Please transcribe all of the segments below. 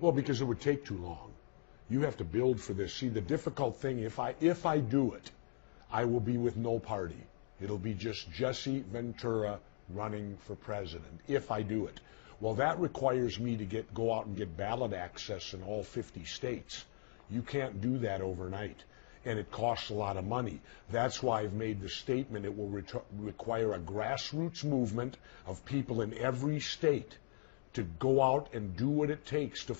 Well, because it would take too long. You have to build for this. See, the difficult thing, if I do it, I will be with no party. It'll be just Jesse Ventura running for president, if I do it. Well, that requires me to go out and get ballot access in all 50 states. You can't do that overnight, and it costs a lot of money. That's why I've made the statement it will require a grassroots movement of people in every state to go out and do what it takes to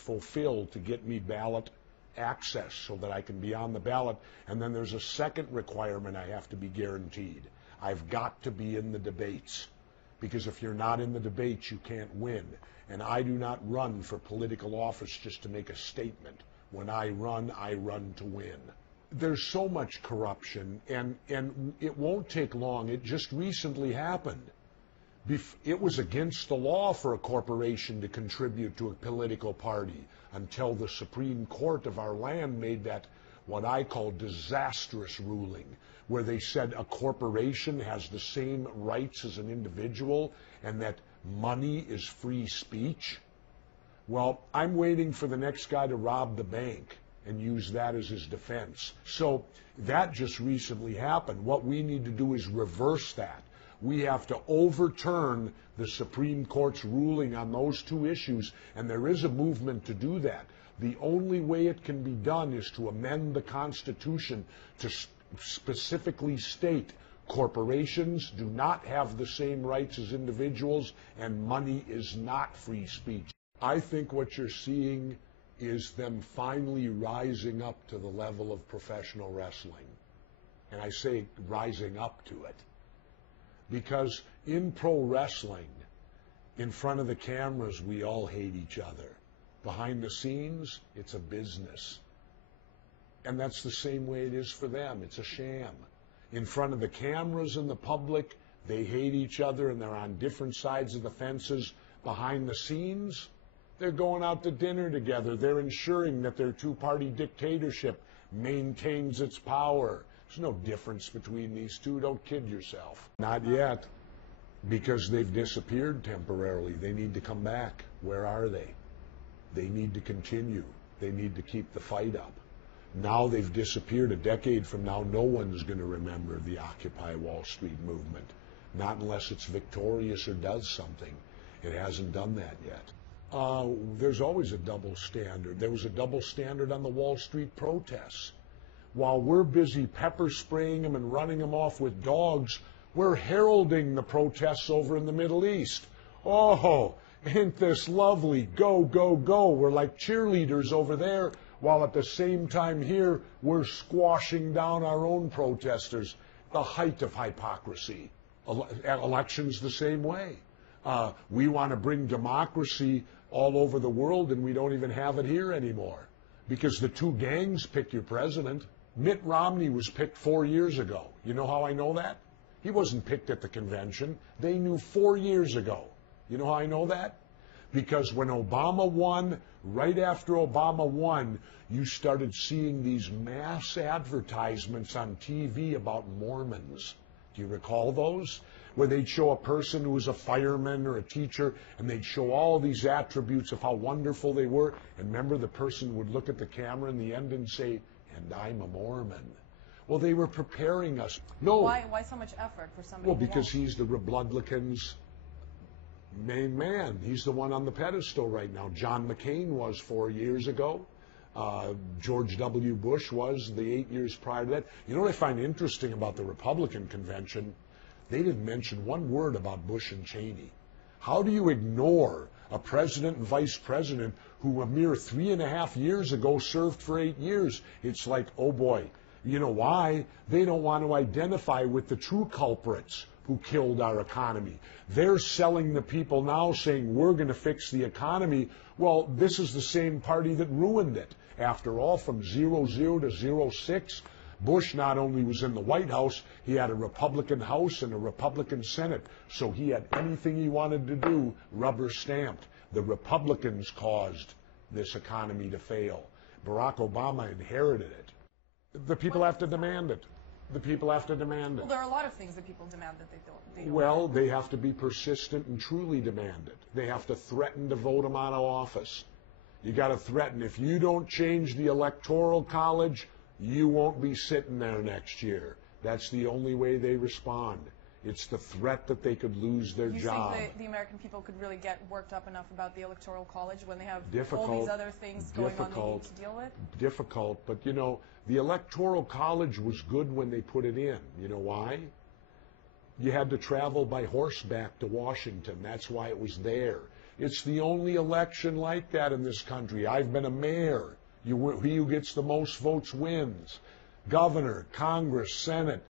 get me ballot access so that I can be on the ballot. And then there's a second requirement I have to be guaranteed. I've got to be in the debates, because if you're not in the debates, you can't win. And I do not run for political office just to make a statement. When I run to win. There's so much corruption, and it won't take long. It just recently happened. It was against the law for a corporation to contribute to a political party until the Supreme Court of our land made that what I call disastrous ruling, where they said a corporation has the same rights as an individual and that money is free speech. Well, I'm waiting for the next guy to rob the bank and use that as his defense. So that just recently happened. What we need to do is reverse that. We have to overturn the Supreme Court's ruling on those two issues, and there is a movement to do that. The only way it can be done is to amend the Constitution to specifically state corporations do not have the same rights as individuals, and money is not free speech. I think what you're seeing is them finally rising up to the level of professional wrestling. And I say rising up to it, because in pro wrestling, in front of the cameras, we all hate each other. Behind the scenes, it's a business. And that's the same way it is for them. It's a sham. In front of the cameras and the public, they hate each other and they're on different sides of the fences. Behind the scenes, they're going out to dinner together. They're ensuring that their two-party dictatorship maintains its power. There's no difference between these two. Don't kid yourself. Not yet, because they've disappeared temporarily. They need to come back. Where are they? They need to continue. They need to keep the fight up. Now they've disappeared. A decade from now, no one's going to remember the Occupy Wall Street movement. Not unless it's victorious or does something. It hasn't done that yet. There's always a double standard. There was a double standard on the Wall Street protests. While we're busy pepper spraying them and running them off with dogs, we're heralding the protests over in the Middle East. Oh, ain't this lovely? Go, go, go. We're like cheerleaders over there, while at the same time here, we're squashing down our own protesters. The height of hypocrisy. Elections the same way. We want to bring democracy all over the world, and we don't even have it here anymore, because the two gangs pick your president. Mitt Romney was picked 4 years ago. You know how I know that? He wasn't picked at the convention. They knew 4 years ago. You know how I know that? Because when Obama won, right after Obama won, you started seeing these mass advertisements on TV about Mormons. Do you recall those? Where they'd show a person who was a fireman or a teacher, and they'd show all these attributes of how wonderful they were. And remember, the person would look at the camera in the end and say, "And I'm a Mormon." Well, they were preparing us. No. Why so much effort for somebody? Well, because he's the Republicans' main man. He's the one on the pedestal right now. John McCain was 4 years ago. George W. Bush was the 8 years prior to that. You know what I find interesting about the Republican convention? They didn't mention one word about Bush and Cheney. How do you ignore a president and vice president who a mere 3.5 years ago served for 8 years? It's like, oh boy. You know why? They don't want to identify with the true culprits who killed our economy. They're selling the people now, saying we're going to fix the economy. Well, this is the same party that ruined it. After all, from 00 to 06, Bush not only was in the White House, he had a Republican House and a Republican Senate. So he had anything he wanted to do rubber stamped. The Republicans caused this economy to fail. Barack Obama inherited it. The people have to demand it. The people have to demand it. Well, there are a lot of things that people demand that they don't. Well, they have to be persistent and truly demand it. They have to threaten to vote them out of office. You got to threaten. If you don't change the Electoral College, you won't be sitting there next year. That's the only way they respond. It's the threat that they could lose their job. You think the American people could really get worked up enough about the Electoral College when they have Difficult, all these other things going on they need to deal with? Difficult, but you know, the Electoral College was good when they put it in. You know why? You had to travel by horseback to Washington. That's why it was there. It's the only election like that in this country. I've been a mayor. He who gets the most votes wins. Governor, Congress, Senate.